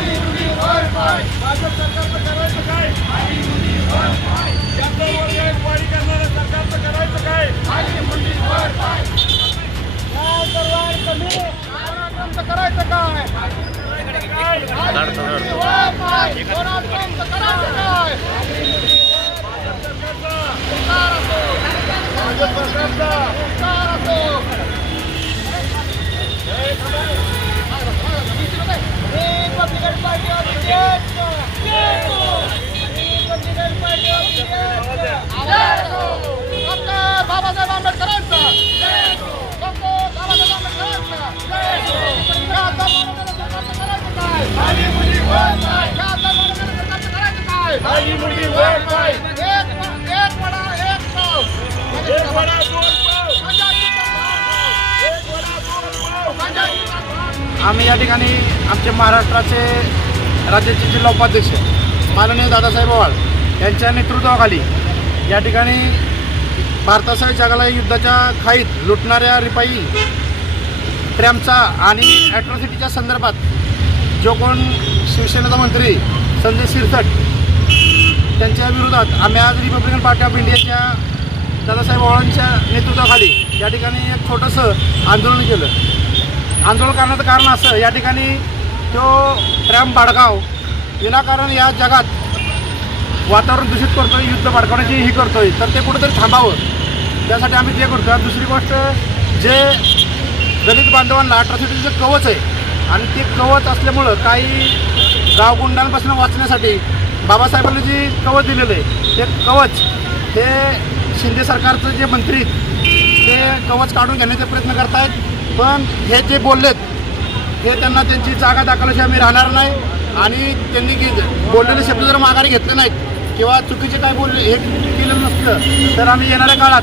भाजप सरकारचं करायचं काय? जनता वर्ग वाढी करणाऱ्या सरकारचं करायचं काय? करायचं काय? बाबासाहेब आंबेडकरांचा आम्ही या ठिकाणी आमचे महाराष्ट्राचे राज्याचे जिल्हा उपाध्यक्ष माननीय दादासाहेब वाळ यांच्या नेतृत्वाखाली या ठिकाणी भारतासह जगाला युद्धाच्या खाईत लुटणाऱ्या रिपाई ट्रॅम्पचा आणि ॲट्रॉसिटीच्या संदर्भात जो कोण शिवसेनेचा मंत्री संजय शिरसाट त्यांच्या विरोधात आम्ही आज रिपब्लिकन पार्टी ऑफ इंडियाच्या दादासाहेब वाळांच्या नेतृत्वाखाली या ठिकाणी एक छोटंसं आंदोलन केलं. आंदोलन करण्याचं कारण असं, या ठिकाणी तो ट्रॅम्प बाडगाव विनाकारण या जगात वातावरण दूषित करतोय, युद्ध भडकवण्याची ही करतोय, तर ते कुठेतरी थांबावं त्यासाठी आम्ही ते करतो. दुसरी गोष्ट, जे दलित बांधवांना अट्रॉसिटीचं कवच आहे आणि ते कवच असल्यामुळं काही गावगुंडांपासून वाचण्यासाठी बाबासाहेबांनी जे कवच दिलेलं आहे ते कवच हे शिंदे सरकारचं जे मंत्री ते कवच काढून घेण्याचे प्रयत्न करत आहेत. पण हे जे बोललेत हे त्यांना त्यांची जागा दाखवल्याशिवाय आम्ही राहणार नाही आणि त्यांनी बोललेले शब्द जर माघारी घेतले नाहीत किंवा चुकीचे काय बोलले हे केलं नसतं तर आम्ही येणाऱ्या काळात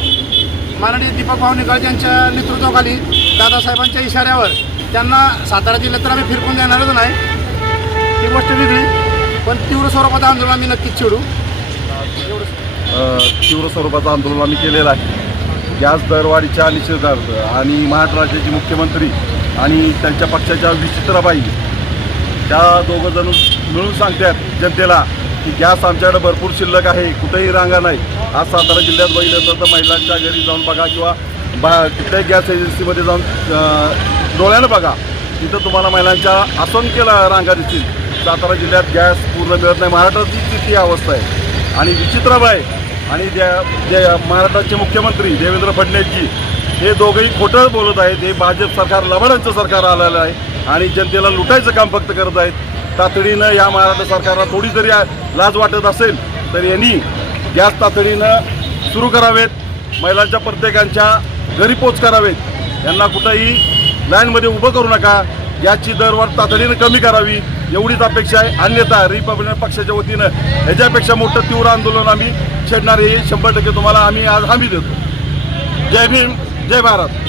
माननीय दीपक भाऊ निकाळजे यांच्या नेतृत्वाखाली दादासाहेबांच्या इशाऱ्यावर त्यांना सातारा जिल्ह्यात तर आम्ही फिरकून देणारच नाही, ही गोष्ट वेगळी, पण तीव्र स्वरूपाचं आंदोलन आम्ही नक्कीच छेडू. तीव्र स्वरूपाचं आंदोलन आम्ही केलेलं आहे. गॅस दरवाढीच्या निषेधार्थ आणि महाराष्ट्र राज्याचे मुख्यमंत्री आणि त्यांच्या पक्षाच्या विचित्रबाई त्या दोघंजण मिळून सांगतात जनतेला की गॅस आमच्याकडे भरपूर शिल्लक आहे, कुठेही रांगा नाही. आज सातारा जिल्ह्यात बघितलं तर महिलांच्या घरी जाऊन बघा किंवा कुठल्याही गॅस एजन्सीमध्ये जाऊन डोळ्यानं बघा, तिथं तुम्हाला महिलांच्या असंख्य रांगा दिसतील. सातारा जिल्ह्यात गॅस पूर्ण मिळत नाही. महाराष्ट्राची स्थिती अवस्था आहे आणि विचित्रबाई आणि जे महाराष्ट्राचे मुख्यमंत्री देवेंद्र फडणवीसजी हे दोघंही खोटं बोलत आहेत. हे भाजप सरकार लबाडांचं सरकार आलेलं आहे आणि जनतेला लुटायचं काम फक्त करत आहेत. तातडीनं या महाराष्ट्र सरकारला थोडी जरी लाज वाटत असेल तर यांनी गॅस तातडीनं सुरू करावेत, महिलांच्या प्रत्येकांच्या घरी पोच करावेत, यांना कुठंही लाईनमध्ये उभं करू नका, गॅसची दरवाढ तातडीनं कमी करावी एवढीच अपेक्षा आहे. अन्यथा रिपब्लिकन पक्षाच्या वतीनं ह्याच्यापेक्षा मोठं तीव्र आंदोलन आम्ही छेडणार हे 100% तुम्हाला आम्ही आज हमी देतो. जय भीम, जय भारत.